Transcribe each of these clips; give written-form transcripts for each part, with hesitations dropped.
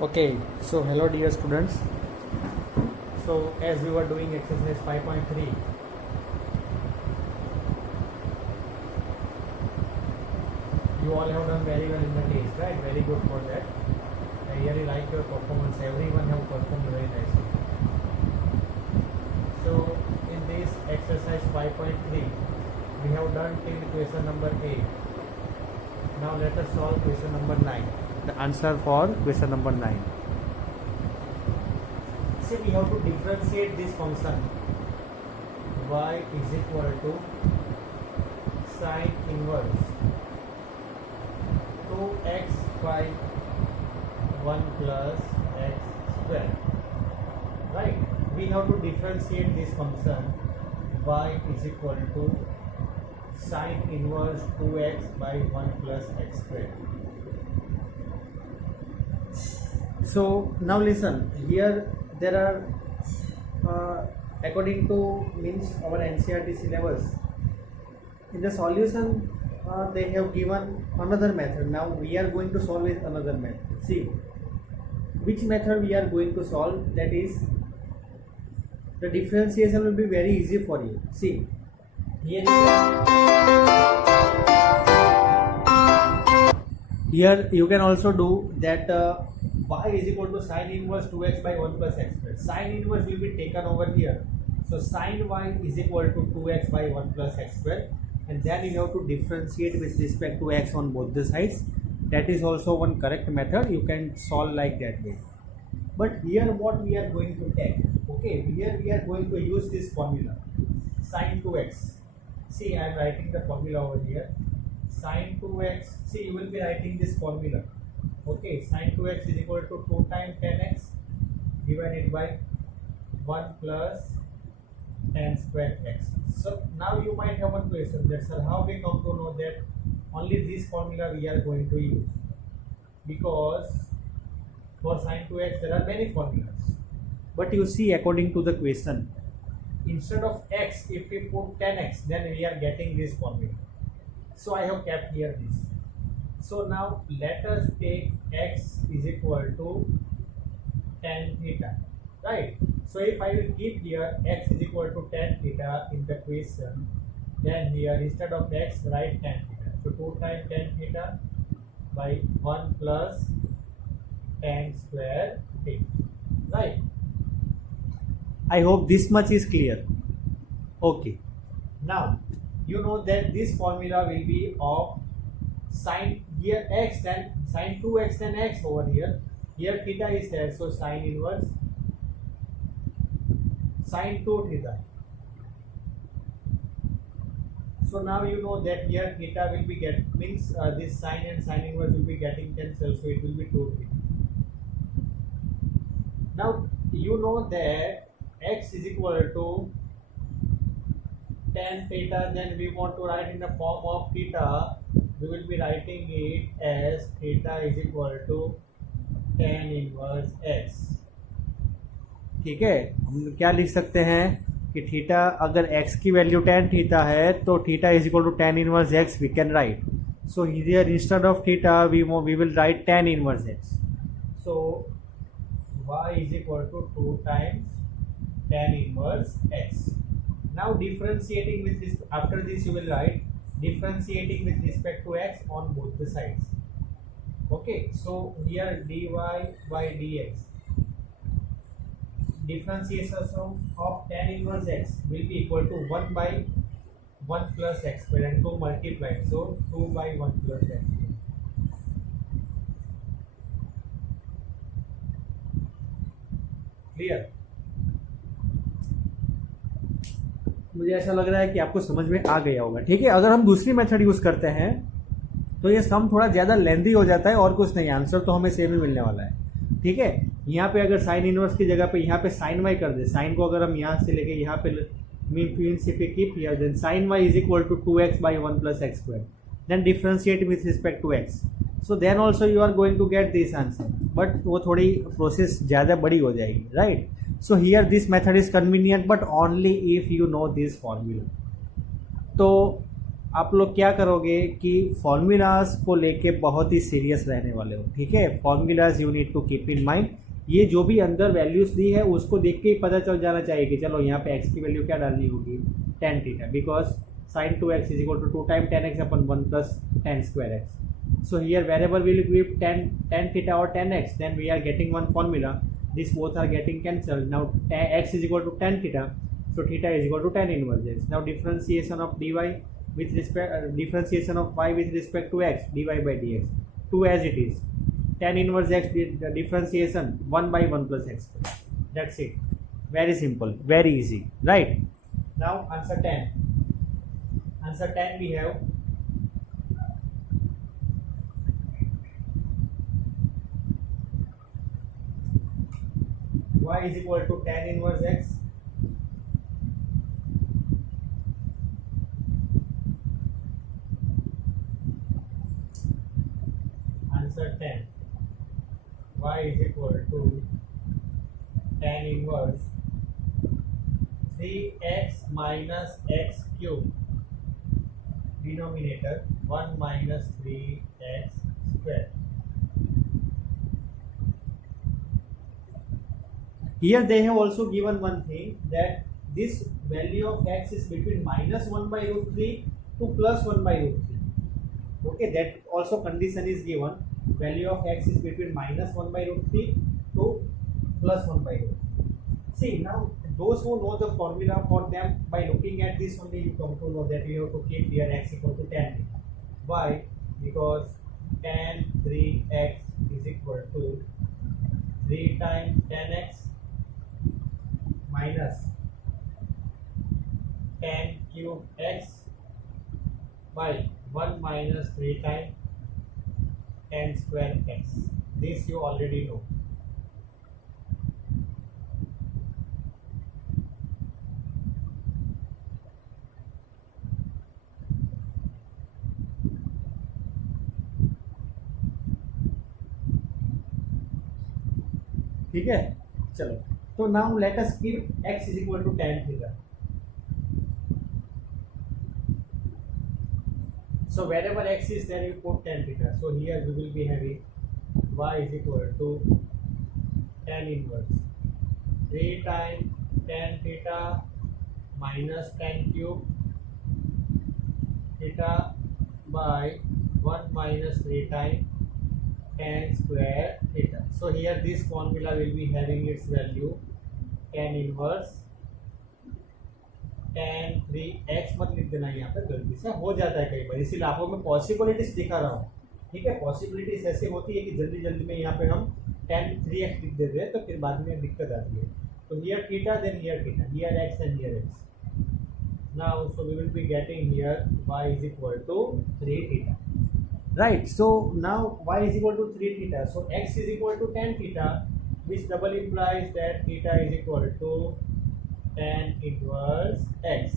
Okay, so hello dear students. So as we were doing exercise 5.3, you all have done very well in the test, right? Very good for that. I really like your performance. Everyone have performed very nicely. So in this exercise 5.3, we have done till question number 8. Now let us solve question number 9. The answer for question number 9. See, we have to differentiate this function y is equal to sine inverse 2x by 1 plus x square. Right? We have to differentiate this function y is equal to sine inverse 2x by 1 plus x square. So now listen, here there are according to means our NCERT syllabus, in the solution they have given another method. Now we are going to solve with another method. See which method we are going to solve, that is the differentiation will be very easy for you. See here you can also do that y is equal to sine inverse 2x by 1 plus x square. Sine inverse will be taken over here. So sine y is equal to 2x by 1 plus x square, and then you have to differentiate with respect to x on both the sides. That is also one correct method. You can solve like that way. But here what we are going to take, okay, here we are going to use this formula sine 2x. See, I am writing the formula over here. Sine 2x, see, you will be writing this formula. Okay, sine 2x is equal to 2 times 10x divided by 1 plus tan square x. So now you might have one question, that sir, how we come to know that only this formula we are going to use? Because for sine 2x there are many formulas. But you see, according to the question, instead of x, if we put 10x, then we are getting this formula. So I have kept here this. So now let us take x is equal to tan theta, right? So if I will keep here x is equal to tan theta in the question, then here instead of x write tan theta. So 2 times tan theta by 1 plus tan square theta, right? I hope this much is clear. Okay. Now you know that this formula will be of sine here x, then sine 2x, then x over here. Here theta is there, so sine inverse sine 2 theta. So now you know that here theta will be means this sine and sine inverse will be getting cancelled, so it will be 2 theta. Now you know that x is equal to tan theta, then we want to write in the form of theta. We will be writing it as theta is equal to tan inverse x. ठीक है, हम क्या लिख सकते हैं कि theta, अगर x की वैल्यू tan थीटा है तो theta is equal to tan inverse x we can write. So here instead of theta we will write tan inverse x. सो y is equal to 2 times tan inverse x. Now differentiating with this, after this you will write differentiating with respect to x on both the sides. Okay, so here dy by dx, differentiation of tan inverse x will be equal to 1 by 1 plus x square and 2 multiplied, so 2 by 1 plus x. Clear? मुझे ऐसा लग रहा है कि आपको समझ में आ गया होगा. ठीक है, अगर हम दूसरी मेथड यूज करते हैं तो ये सम थोड़ा ज्यादा लेंथी हो जाता है और कुछ नहीं, आंसर तो हमें सेम ही मिलने वाला है. ठीक है, यहाँ पे अगर साइन इनवर्स की जगह पे यहाँ पे साइन वाई कर दे, साइन को अगर हम यहाँ से लेके यहाँ पे means if we keep here, then sine y is equal to 2x by 1 plus x square, then differentiate with respect to x. So then also you are going to get this answer, but वो थोड़ी process ज़्यादा बड़ी हो जाएगी, right? So here this method is convenient, but only if you know this formula. तो आप लोग क्या करोगे कि फॉर्मूलाज को लेके बहुत ही सीरियस रहने वाले हो, ठीक है। Formulas you need to keep in mind. ये जो भी अंदर वैल्यूज दी है उसको देख के ही पता चल जाना चाहिए कि चलो यहाँ पे एक्स की वैल्यू क्या डालनी होगी, tan theta, because sine 2x is equal to 2 time 10x upon 1 plus 10 square x. So here wherever we will give 10 theta or 10x, then we are getting one formula. These both are getting cancelled. Now x is equal to 10 theta, so theta is equal to 10 inverse x. Now differentiation of dy with respect differentiation of y with respect to x, dy by dx, 2 as it is. 10 inverse x the differentiation 1 by 1 plus x. That's it. Very simple, very easy, right? Now answer 10. Answer 10 we have y is equal to tan inverse x answer 10 y is equal to tan inverse 3x minus x cube denominator 1 minus 3x square. Here they have also given one thing, that this value of x is between minus 1 by root 3 to plus 1 by root 3. Okay, that also condition is given. Value of x is between minus 1 by root 3 to plus 1 by root 3. See, now those who know the formula, for them, by looking at this only you come to know that we have to keep here x equal to tan. Why? Because tan 3x is equal to 3 times tan x minus tan cube x by 1 minus 3 times tan square x. This you already know. ठीक है, चलो तो now let us keep x is equal to tan theta. So wherever x is there you put tan theta. So here we will be having y is equal to tan inverse 3 times tan theta minus tan cube theta by 1 minus 3 times tan square theta. So here this formula will be having its value tan inverse tan 3x मत लिख देना, यहाँ पे गलती से हो जाता है कई बार, इसीलिए आपको मैं पॉसिबिलिटीज दिखा रहा हूँ, ठीक है। पॉसिबिलिटीज ऐसे होती है कि जल्दी जल्दी में यहाँ पे हम tan 3x लिख देते हैं तो फिर बाद में दिक्कत आती है। तो here theta, then here theta, here x and here x. Now so we will be getting here y is equal to 3 theta. Right, so now y is equal to 3 theta, so x is equal to tan theta, which double implies that theta is equal to tan inverse x.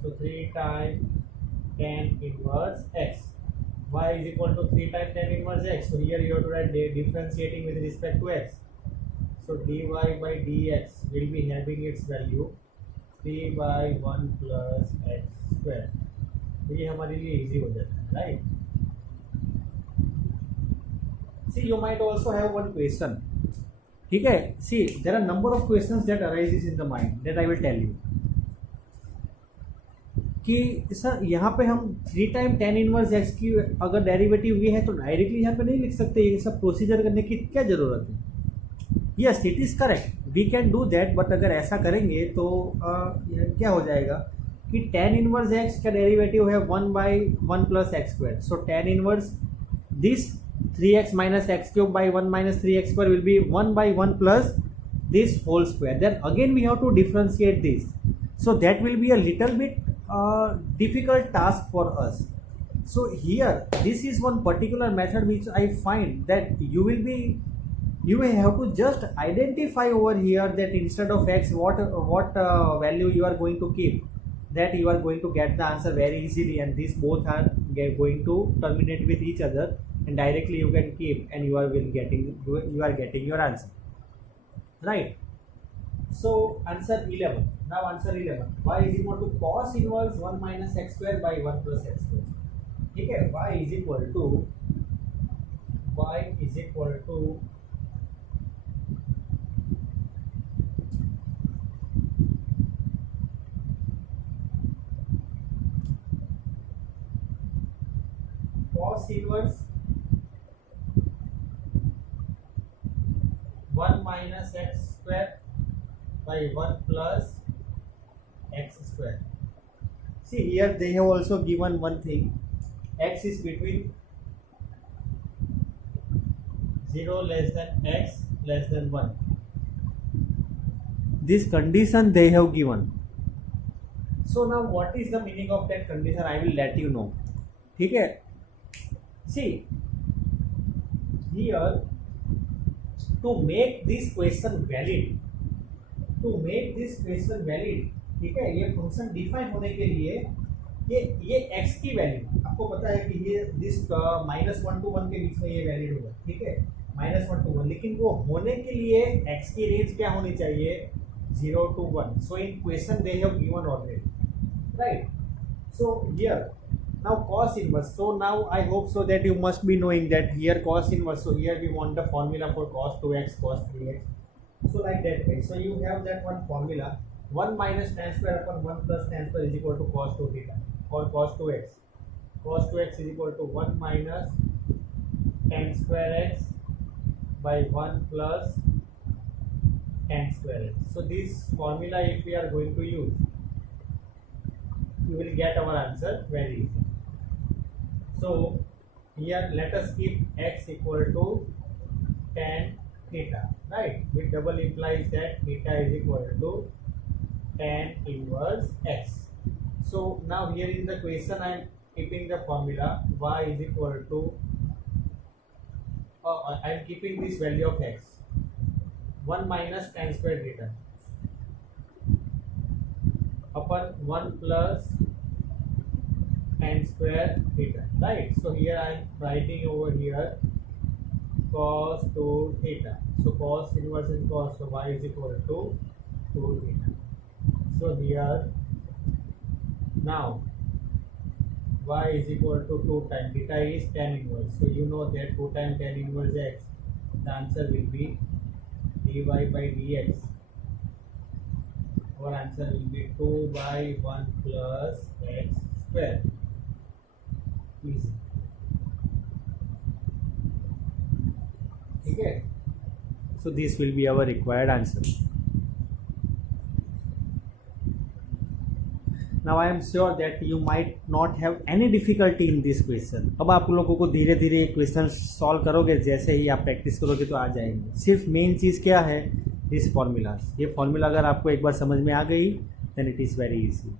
So 3 times tan inverse x. Y is equal to 3 times tan inverse x. So here you have to write differentiating with respect to x. So dy by dx will be having its value 3 by 1 plus x square. तो ये हमारे लिए easy हो जाता है, right. See you might also have one question, ठीक है। See there are number of questions that arises in the mind, that I will tell you कि सर यहाँ पे हम 3 टाइम tan इनवर्स x की अगर डेरिवेटिव ये है तो डायरेक्टली यहाँ पे नहीं लिख सकते, ये सब प्रोसीजर करने की क्या जरूरत है। Yes it is correct, we can do that, but अगर ऐसा करेंगे तो क्या हो जाएगा कि tan इनवर्स x का डेरिवेटिव है 1 by 1 plus x square. So tan inverse this 3x minus x cube by 1 minus 3x square will be 1 by 1 plus this whole square. Then again we have to differentiate this, so that will be a little bit difficult task for us. So here this is one particular method which I find that you will have to just identify over here that instead of x what value you are going to keep, that you are going to get the answer very easily, and these both are going to terminate with each other, and directly you can keep and you are getting your answer, right? So answer 11. Now answer 11. Y is equal to cos inverse 1 minus x square by 1 plus x square. ठीक है, y is equal to cos inverse 1 minus x square by 1 plus x square. See here they have also given one thing, x is between 0 less than x less than 1. This condition they have given. So now what is the meaning of that condition? I will let you know. ठीक है, see here to make this question valid, ठीक है, ये function define होने के लिए ये x की वैल्यू आपको पता है कि ये दिस -1 to 1 के बीच में ये वैलिड होगा, ठीक है, -1 to 1, लेकिन वो होने के लिए x की रेंज क्या होनी चाहिए, 0 to 1. So in question they have given already, right? So here now cos inverse. So now I hope so that you must be knowing that here cos inverse. So here we want the formula for cos 2x, cos 3x. So like that way. So you have that one formula, 1 minus tan square upon 1 plus tan square is equal to cos 2 theta or cos 2x. Cos 2x is equal to 1 minus tan square x by 1 plus tan square x. So this formula if we are going to use, you will get our answer very easy. So here let us keep x equal to tan theta, right? Which double implies that theta is equal to tan inverse x. So now here in the question I am keeping the formula y is equal to I am keeping this value of x, 1 minus tan square theta upon 1 plus tan square theta, right? So here I am writing over here cos 2 theta. So cos inverse and cos, so y is equal to 2 theta. So here now y is equal to 2 times theta is tan inverse. So you know that 2 times tan inverse x, the answer will be dy by dx. Our answer will be 2 by 1 plus x square. Easy. ठीक है, so this will be our required answer. Now I am sure that you might not have any difficulty in this question. अब आप लोगों को धीरे धीरे question solve करोगे, जैसे ही आप प्रैक्टिस करोगे तो आ जाएंगे. सिर्फ मेन चीज़ क्या है, दिस फॉर्मूलाज. ये फॉर्मूला अगर आपको एक बार समझ में आ गई then it is very easy.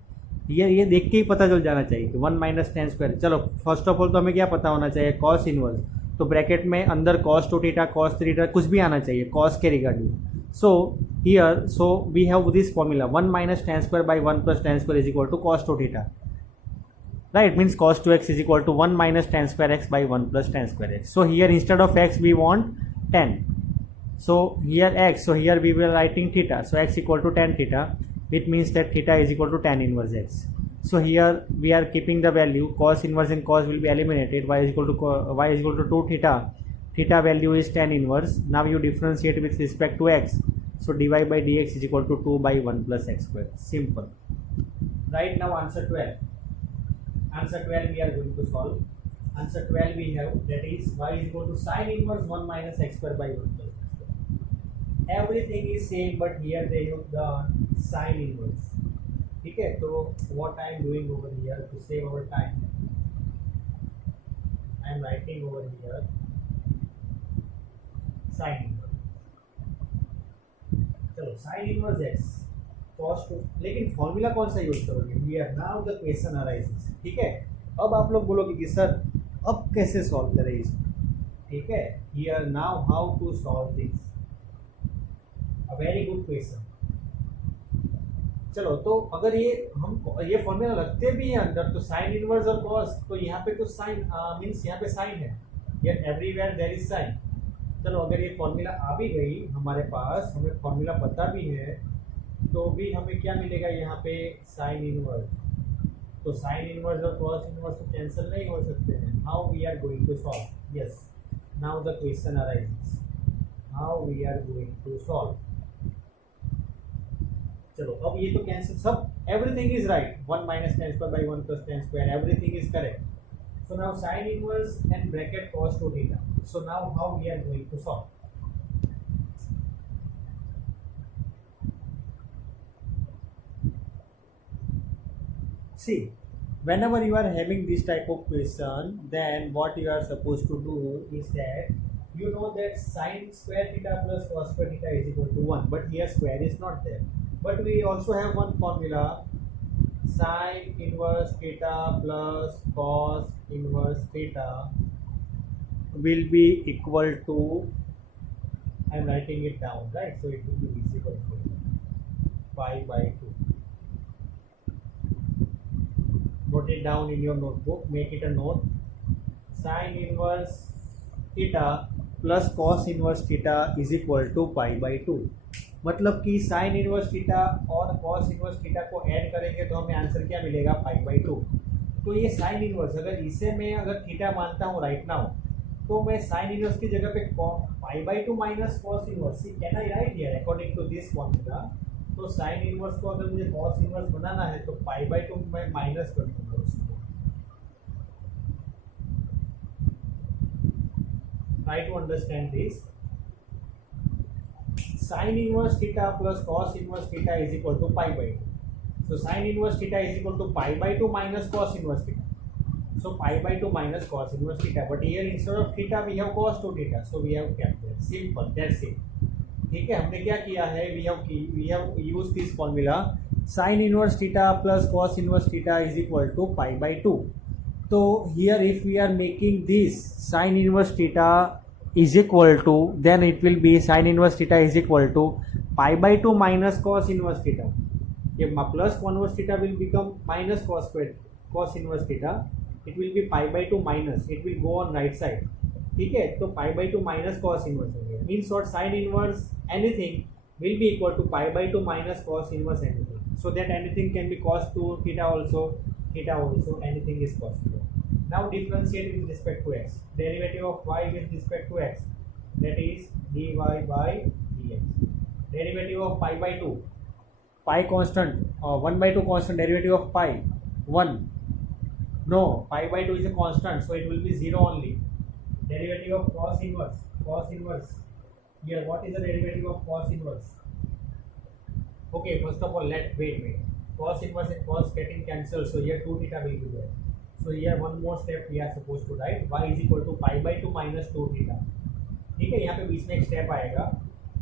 ये देख के ही पता चल जाना चाहिए कि 1 माइनस tan स्क्वायर. चलो फर्स्ट ऑफ ऑल तो हमें क्या पता होना चाहिए, कॉस इनवर्स. तो ब्रैकेट में अंदर cos 2 थीटा cos 3 थीटा कुछ भी आना चाहिए कॉस के regarding. So here so we have this formula 1 minus tan square by 1 plus tan square is equal to cos 2 थीटा, right? Means cos 2x is equal to 1 minus tan square x by 1 plus tan square x. So here instead of x we want tan. So here x, so here we will writing theta. So x equal to tan theta. It means that theta is equal to tan inverse x. So here we are keeping the value, cos inverse and cos will be eliminated. Y is equal to 2 theta. Theta value is tan inverse. Now you differentiate with respect to x. So dy by dx is equal to 2 by 1 plus x square. Simple. Right, now answer 12. Answer 12 we are going to solve. Answer 12 we have, that is y is equal to sin inverse 1 minus x square by 1 plus x square. Everything is same, but here they have the sin inverse. ठीक है, तो what I am doing over here to save our time, I am writing over here sin inverse. चलो sin inverse x cos 2, लेकिन formula कौन सा use करोगे? Here now the question arises. ठीक है, अब आप लोग बोलोगे कि सर अब कैसे सॉल्व करें इसको. ठीक है, here now how to solve this, a very good question. चलो तो अगर ये फॉर्मूला लगते भी है अंदर, तो साइन इनवर्स और कॉस, तो यहाँ पे तो साइन मीन्स यहाँ पे साइन है, यार एवरीवेयर देयर इज साइन. चलो अगर ये फॉर्मूला आ भी गई हमारे पास, हमें फॉर्मूला पता भी है, तो भी हमें क्या मिलेगा यहाँ पे, साइन इनवर्स। तो साइन इनवर्स और कॉस इनवर्स तो कैंसिल नहीं हो सकते हैं। How we are going to solve, yes now the question arises, how we are going to solve. चलो अब ये तो कैंसिल, सब everything is right, 1 minus tan square by 1 plus tan square, everything is correct. So now sine inverse and bracket cos 2 theta. So now how we are going to solve. See, whenever you are having this type of question, then what you are supposed to do is that you know that sin square theta plus cos square theta is equal to 1, but here square is not there. But we also have one formula, sin inverse theta plus cos inverse theta will be equal to, I am writing it down, right? So it will be visible for you, pi by 2. Note it down in your notebook, make it a note. Sin inverse theta plus cos inverse theta is equal to pi by 2। मतलब कि sine inverse theta और cos inverse theta को add करेंगे तो हमें answer क्या मिलेगा, पाई by 2। तो ये साइन इनवर्स, अगर इसे मैं अगर थीटा मानता हूँ राइट नाउ, तो मैं साइन इनवर्स की जगह पे pi by 2 minus cos inverse, can I write here according to this formula. तो साइन इनवर्स को अगर मुझे कॉस इनवर्स बनाना है तो पाई बाई 2 मैं माइनस कर दूंगा उसको। Try to understand this. Sin inverse theta plus cos inverse theta is equal to pi by 2. So sin inverse theta is equal to pi by 2 minus cos inverse theta. So pi by 2 minus cos inverse theta. But here instead of theta we have cos 2 theta. So we have kept there. Simple. That's it. ठीक है, हमने क्या किया है, we have used this formula, sin inverse theta plus cos inverse theta is equal to pi by 2. So here if we are making this sin inverse theta is equal to, then it will be sin inverse theta is equal to pi by 2 minus cos inverse theta. If plus inverse theta will become minus cos square cos inverse theta, it will be pi by 2 minus, it will go on right side। ठीक है, तो pi by 2 minus cos inverse हो गया। In short, sin inverse anything will be equal to pi by 2 minus cos inverse anything, so that anything can be cos 2 theta also, anything is possible। Now differentiate with respect to x, derivative of y with respect to x, that is dy by dx, derivative of pi by 2, pi constant, 1 by 2 constant, derivative of pi 1, no, pi by 2 is a constant, so it will be 0 only। Derivative of cos inverse, here what is the derivative of cos inverse? Okay, first of all wait, cos inverse and cos getting cancelled, so here 2 theta will be there। So here one more step we are supposed to write, y is equal to pi by 2 minus 2 theta। ठीक है, यहाँ पे बीच में एक step आएगा,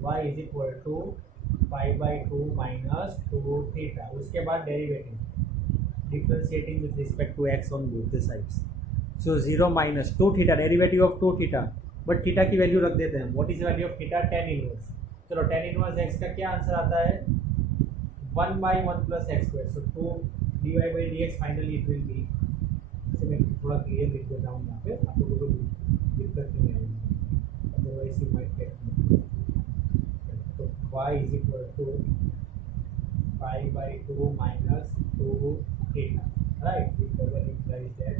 y is equal to pi by 2 minus 2 theta, उसके बाद derivative, differentiating with respect to x on both the sides। So 0 minus 2 theta, derivative of 2 theta, but theta की वैल्यू रख देते हैं। What is value of theta, tan inverse. चलो tan inverse x का क्या answer आता है, 1 by 1 plus x square, so 2 dy by dx finally it will be, इसे मैं थोड़ा क्लियर लिख देता हूँ यहाँ पे, आप लोगों को दिक्कत नहीं आएगी, अदरवाइज यू माइट गेट। तो y is equal to pi by 2 minus 2 theta, right? It double implies that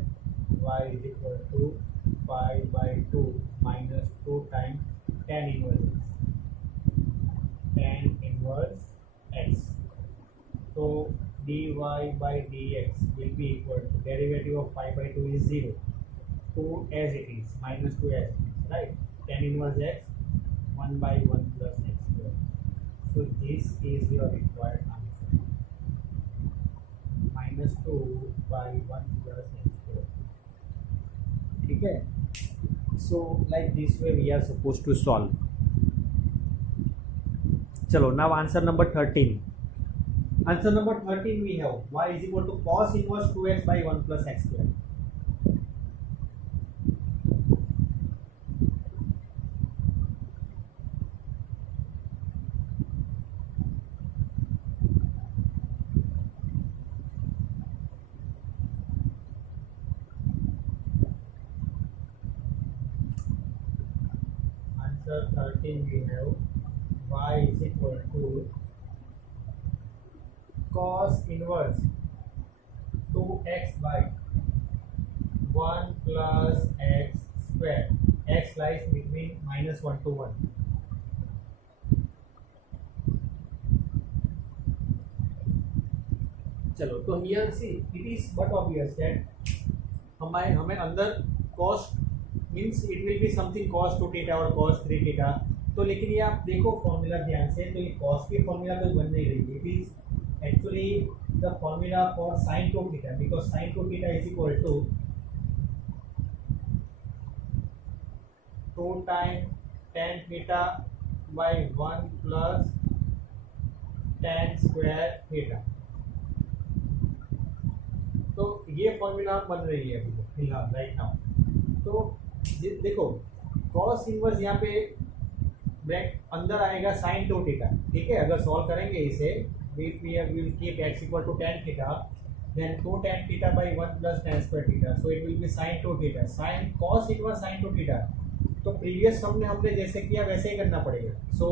y is equal to pi by 2 minus 2 times tan inverse x, tan inverse x। So dy by dx will be equal to, derivative of pi by 2 is 0, 2 as it is, minus 2 as it is, right? Tan inverse x, 1 by 1 plus x square। So this is your required answer, minus 2 by 1 plus x square। ठीक है, so like this way we are supposed to solve। चलो now answer number 13, answer number 13 we have y is equal to cos inverse 2x by 1 plus x square। Answer 13 we have y is equal to cos inverse 2x by 1 plus x square. X lies between -1 to 1. चलो तो here see it is but obvious that हमें अंदर cos means it will be something cos 2 theta और cos 3 theta. तो लेकिन ये आप देखो फॉर्मूला ध्यान से, तो ये cos की फॉर्मूला कोई बन नहीं रही है. It is actually the formula for sin 2 theta, because sin 2 theta is equal to 2 time tan theta by 1 plus tan square theta. तो ये फॉर्मूला बन रही है अभी फिलहाल राइट नाउ. तो देखो cos इनवर्स यहाँ पे ब्रैकेट अंदर आएगा sin 2 थीटा. ठीक है, अगर सॉल्व करेंगे इसे, if we will keep x equal to tan theta, then 2 tan theta by 1 plus tan square theta, so it will be sin 2 theta. sin cos inverse sin 2 theta. तो previous हमने जैसे किया वैसे ही करना पड़ेगा. So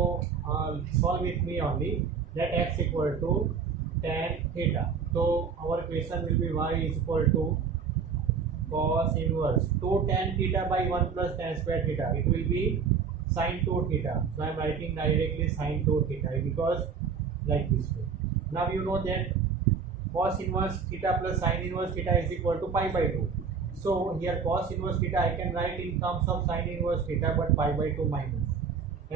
solve with me only that x equal to tan theta. तो our question will be y is equal to cos inverse 2 tan theta by 1 plus tan square theta. It will be sin 2 theta. So I am writing directly sin 2 theta because like this way. Now you know that cos inverse theta plus sin inverse theta is equal to pi by 2. So here cos inverse theta I can write in terms of sin inverse theta but pi by 2 minus.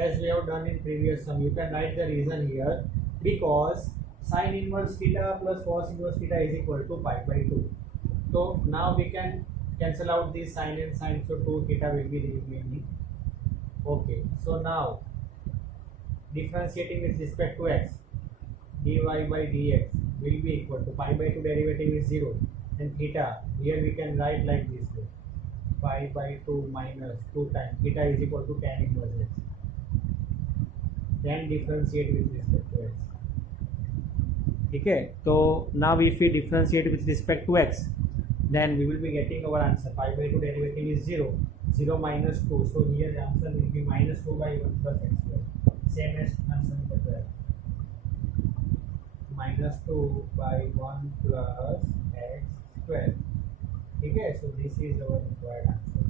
As we have done in previous sum, you can write the reason here because sin inverse theta plus cos inverse theta is equal to pi by 2. So now we can cancel out this sin and sin, so 2 theta will be remaining. Okay, so now differentiating with respect to x, dy by dx will be equal to pi by 2 derivative is 0, and theta here we can write like this way, pi by 2 minus 2 times theta is equal to tan inverse x. Then differentiate with respect to x. ठीक है, तो now if we differentiate with respect to x, then we will be getting our answer. Pi by 2 derivative is 0, 0 minus 2, so here the answer will be minus 2 by 1 plus x square, same as answer number 12. minus 2 by 1 plus x square. ठीक है, so this is our required answer.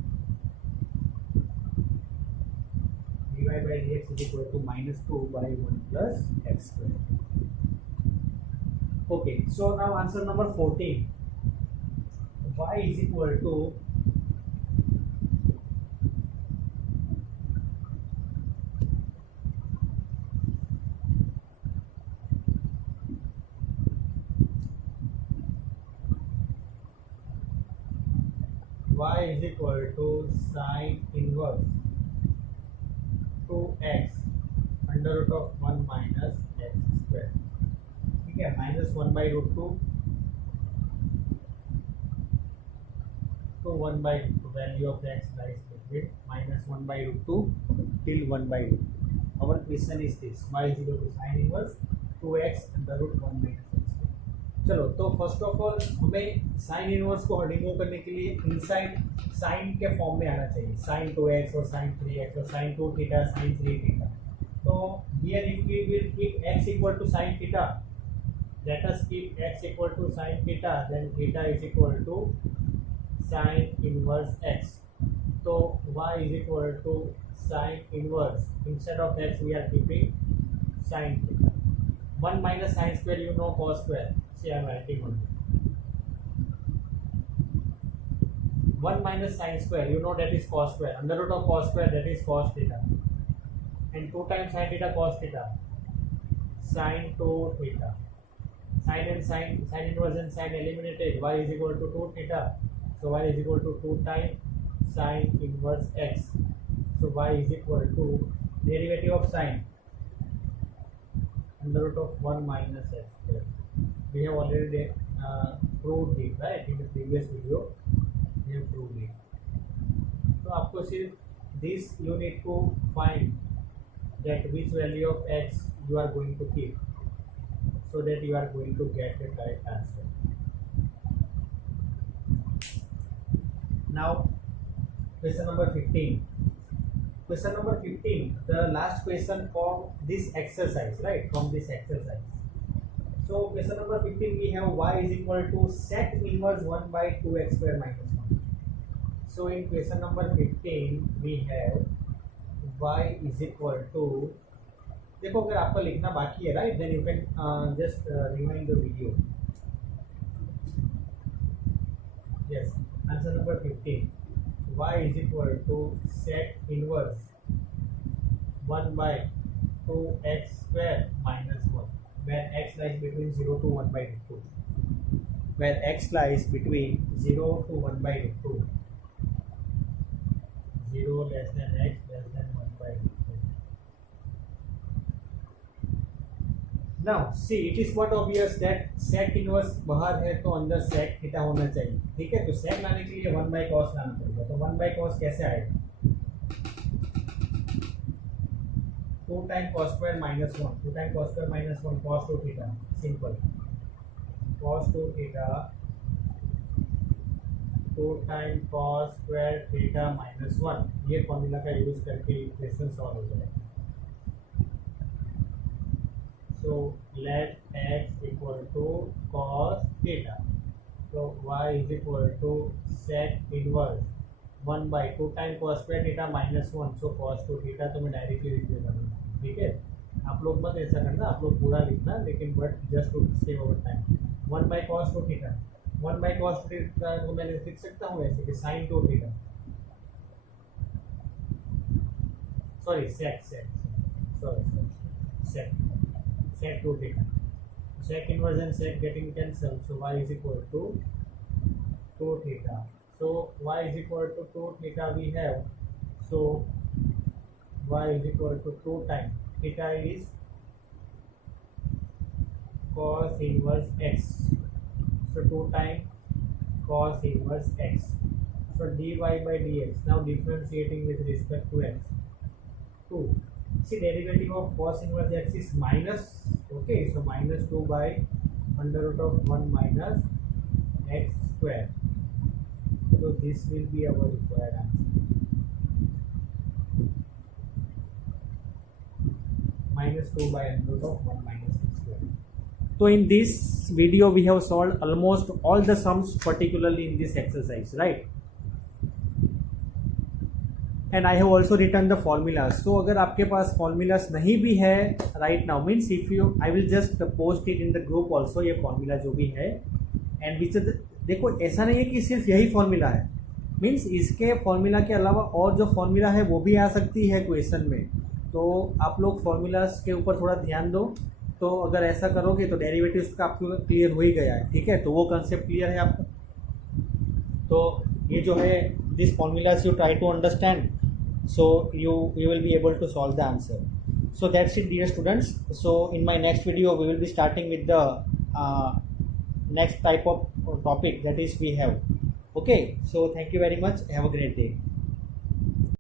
dy by dx is equal to minus 2 by 1 plus x square. Okay, so now answer number 14. Y is equal to y is equal to sin inverse 2x under root of 1 minus x square. ठीक है, minus 1 by root 2 to 1 by value of x lies between minus 1 by root 2 till 1 by root. Our question is this: y is equal to sin inverse 2x under root 1 minus x square. चलो, तो first of all हमें sign inverse को remove करने के लिए inside sign के form में आना चाहिए, sin 2x और sin 3x और sin 2 थीटा sin 3 थीटा. तो here if we will keep x equal to sin theta, let us keep x equal to sin theta, then theta is equal to sin inverse x. So y is equal to sin inverse, instead of x we are keeping sin theta. 1 minus sin square, you know cos square. See, I am writing on 1 minus sin square, you know that is cos square. Under root of cos square, that is cos theta. And 2 times sin theta cos theta, sin 2 theta. Sin and sin inverse and sin eliminated. Y is equal to 2 theta. So y is equal to 2 times sin inverse x. So y is equal to derivative of sin under root of 1 minus x square. We have already proved it, right? In the previous video, we have proved it. So आपको सिर्फ this you need to find that which value of x you are going to keep, so that you are going to get the correct answer. Now, question number 15. Question number 15, the last question for this exercise, right? From this exercise. So question number 15 we have y is equal to sec inverse 1 by 2x square minus 1. So in question number 15 we have y is equal to, देखो अगर आपका लिखना बाकी है right then you can just rewind the video. Yes, answer number 15. Y is equal to sec inverse 1 by 2x square minus 1, where x lies between 0 to 1 by 2. Where x lies between 0 to 1 by 2. 0 less than x less than 1 by 2. Now see, it is quite obvious that sec inverse बाहर है तो अंदर sec theta होना चाहिए. ठीक है, तो sec लाने के लिए 1 by cos लाना पड़ेगा. तो 1 by cos कैसे आएगा? 2 times cos square minus 1. 2 times cos square minus 1 cos 2 theta. Simple. Cos 2 theta 2 times cos square theta minus 1. ये फॉर्मूला का यूज करके इक्वेशन सॉल्व हो जाएगा. So let x equal to cos theta. So y is equal to sec inverse 1 by 2 times cos square theta minus 1. So cos 2 theta तो मैं directly लिख देता हूँ. ठीक है, आप लोग मत ऐसा करना, आप लोग पूरा लिखना, लेकिन but just to save over time. 1 by cos 2 theta. 1 by cos 2 theta को मैं लिख सकता हूँ ऐसे कि sin 2 theta. Sorry sec 2 theta. Sec inverse and sec getting cancelled, so y is equal to 2 theta. So y is equal to 2 theta we have. So y is equal to 2 times theta is cos inverse x. So 2 times cos inverse x. So dy by dx. Now differentiating with respect to x. 2. See, derivative of cos inverse x is minus. Okay, so minus 2 by under root of 1 minus x square. So this will be our required answer. Minus 2 by under root of 1 minus x square. So in this video we have solved almost all the sums, particularly in this exercise, right? And I have also return the formulas. So अगर आपके पास formulas नहीं भी है right now, means if you I will just post it in the group also, ये formula जो भी है. एंड विच देखो ऐसा नहीं है कि सिर्फ यही फॉर्मूला है, मीन्स इसके फॉर्मूला के अलावा और जो फॉर्मूला है वो भी आ सकती है क्वेश्चन में. तो आप लोग फॉर्मूलाज के ऊपर थोड़ा ध्यान दो. तो अगर ऐसा करोगे तो डेरिवेटिव्स का आपको क्लियर हो ही गया है. ठीक है, तो वो कंसेप्ट क्लियर है आपका. तो ये जो है this formulas you try to understand, so you will be able to solve the answer. So that's it dear students. So in my next video we will be starting with the next type of topic, that is we have. Okay, so thank you very much, have a great day.